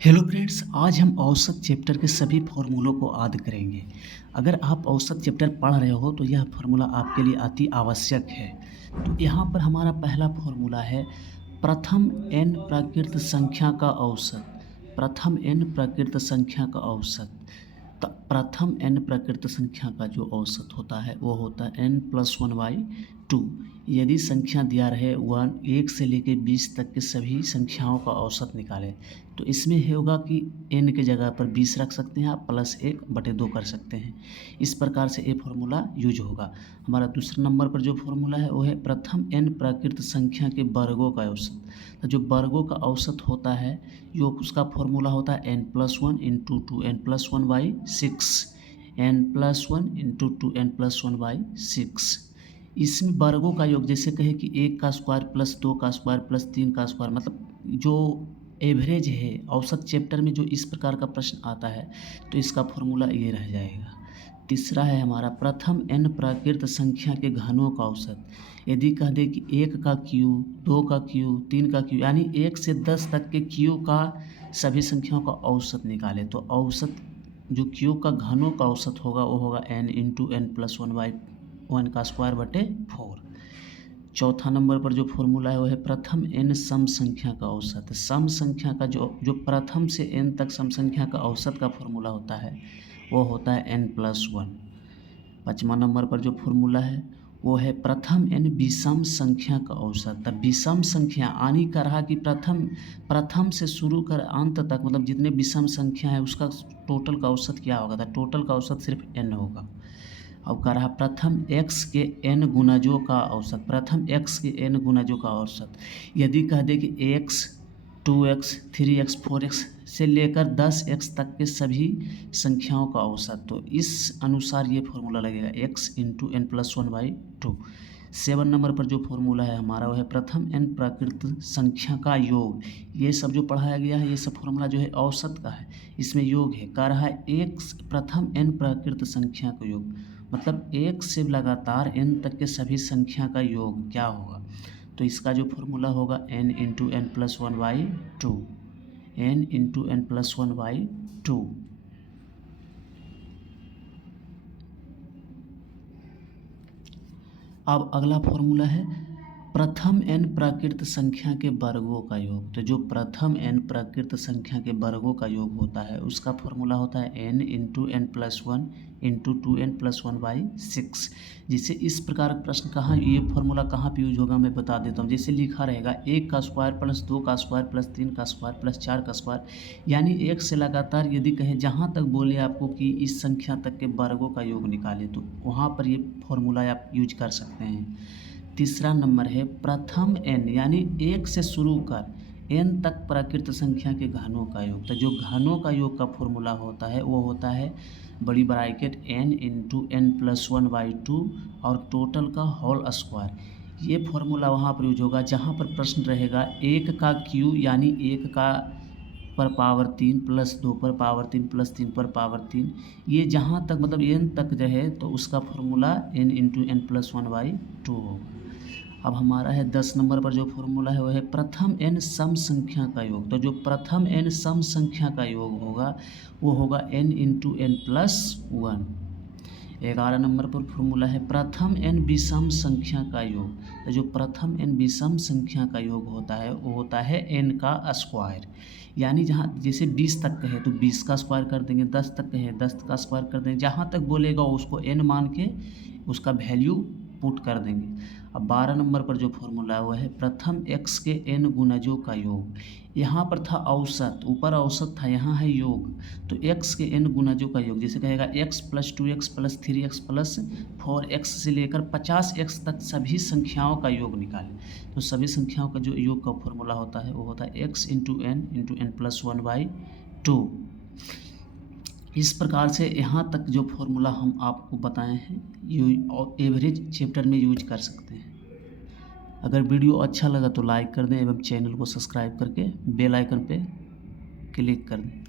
Hello friends, आज हम औसत चैप्टर के सभी फॉर्मूलों को याद करेंगे। अगर आप औसत चैप्टर पढ़ रहे हो तो यह फॉर्मूला आपके लिए अति आवश्यक है। तो यहाँ पर हमारा पहला फॉर्मूला है प्रथम n प्राकृत संख्या का औसत। प्रथम n प्राकृत संख्या का औसत। तो प्रथम n प्राकृत संख्या का जो औसत होता है वो होता है n+1/2। यदि संख्या दिया रहे 1 से लेकर 20 तक के सभी संख्याओं का औसत निकालें, तो इसमें ये होगा कि n के जगह पर 20 रख सकते हैं आप, +1/2 कर सकते हैं। इस प्रकार से ये फॉर्मूला यूज होगा। हमारा दूसरे नंबर पर जो फॉर्मूला है वो है प्रथम n प्राकृत संख्या के वर्गों का औसत। तो जो वर्गों का औसत होता है जो उसका फॉर्मूला होता है n+1 into 2 n+1/6। n+1 into 2 n+1/6। इसमें वर्गों का योग जैसे कहे कि 1 का स्क्वायर प्लस 2 का स्क्वायर प्लस 3 का स्क्वायर, मतलब जो एवरेज है औसत चैप्टर में जो इस प्रकार का प्रश्न आता है तो इसका फॉर्मूला ये रह जाएगा। तीसरा है हमारा प्रथम n प्राकृत संख्या के घनों का औसत। यदि कह दे कि 1 का क्यूब, 2 का क्यूब, 3 का क्यूब, यानी 1 से 10 तक के क्यूब का सभी संख्याओं का औसत निकाले, तो औसत जो क्यूब का घनों का औसत होगा वो होगा n इंटू n+1/1 का स्क्वायर बटे 4। चौथा नंबर पर जो फॉर्मूला है वो है प्रथम n सम संख्या का औसत। सम संख्या का जो प्रथम से n तक सम संख्या का औसत का फॉर्मूला होता है वो होता है n+1। पाँचवा नंबर पर जो फॉर्मूला है वो है प्रथम n विषम संख्या का औसत। तब विषम संख्या आनी कर रहा कि प्रथम से शुरू कर अंत तक, मतलब जितने विषम संख्या है उसका टोटल का औसत क्या होगा, तो टोटल का औसत सिर्फ n होगा। अब कह रहा प्रथम x के n गुणजों का औसत। प्रथम x के n गुणजों का औसत यदि कह दे कि x, 2x, 3x, 4x से लेकर 10x तक के सभी संख्याओं का औसत, तो इस अनुसार ये फॉर्मूला लगेगा x इंटू n+1/2। 7 नंबर पर जो फॉर्मूला है हमारा वह है प्रथम n प्राकृत संख्या का योग। ये सब जो पढ़ाया गया है ये सब फॉर्मूला जो है औसत का है, इसमें योग है। कह रहा है एक प्रथम n प्राकृत संख्या का योग, मतलब 1 से लगातार n तक के सभी संख्या का योग क्या होगा, तो इसका जो फॉर्मूला होगा n into n+1/2। n into n+1/2। अब अगला फॉर्मूला है प्रथम n प्राकृत संख्या के वर्गों का योग। तो जो प्रथम n प्राकृत संख्या के वर्गों का योग होता है उसका फॉर्मूला होता है n into n+1 into 2n+1/6। जिसे इस प्रकार प्रश्न कहाँ ये फॉर्मूला कहाँ पे यूज होगा मैं बता देता हूँ। जैसे लिखा रहेगा 1 का स्क्वायर प्लस 2 का स्क्वायर प्लस 3 का स्क्वायर प्लस 4 का स्क्वायर, यानी 1 से लगातार यदि कहे जहाँ तक बोले आपको कि इस संख्या तक के वर्गों का योग निकाले, तो वहाँ पर ये फॉर्मूला आप यूज कर सकते हैं। तीसरा नंबर है प्रथम n, यानी 1 से शुरू कर n तक प्राकृत संख्या के घनों का योग। तो जो घनों का योग का फॉर्मूला होता है वो होता है बड़ी ब्रैकेट n इंटू n+1/2 और टोटल का होल स्क्वायर। ये फॉर्मूला वहाँ पर यूज होगा जहाँ पर प्रश्न रहेगा 1 का क्यू, यानी 1 का पर पावर 3 प्लस 2 पर पावर 3 प्लस 3 पर पावर 3, ये जहाँ तक मतलब n तक रहे तो उसका फॉर्मूला n इंटू n+1/2 होगा। अब हमारा है 10 नंबर पर जो फॉर्मूला है वह है प्रथम n सम संख्या का योग। तो जो प्रथम n सम संख्या का योग होगा वो होगा n इंटू n+1। 11 नंबर पर फॉर्मूला है प्रथम n विषम संख्या का योग। तो जो प्रथम n विषम संख्या का योग होता है वो होता है n का स्क्वायर, यानी जहाँ जैसे 20 तक कहे तो 20 का स्क्वायर कर देंगे, 10 तक कहे 10 का स्क्वायर कर देंगे, जहाँ तक बोलेगा उसको n मान के उसका वैल्यू पुट कर देंगे। अब 12 नंबर पर जो फॉर्मूला है वह है प्रथम x के n गुणजों का योग। यहाँ पर था औसत, ऊपर औसत था, यहाँ है योग, तो x के n गुणजों का योग जैसे कहेगा x plus 2x plus 3x plus 4x से लेकर 50x तक सभी संख्याओं का योग निकालें। तो सभी संख्याओं का जो योग का फॉर्मूला होता है वो होता है x इंटू n+1/2। इस प्रकार से यहाँ तक जो फॉर्मूला हम आपको बताए हैं ये एवरेज चैप्टर में यूज कर सकते हैं। अगर वीडियो अच्छा लगा तो लाइक कर दें एवं चैनल को सब्सक्राइब करके बेल आइकन पे क्लिक कर दें।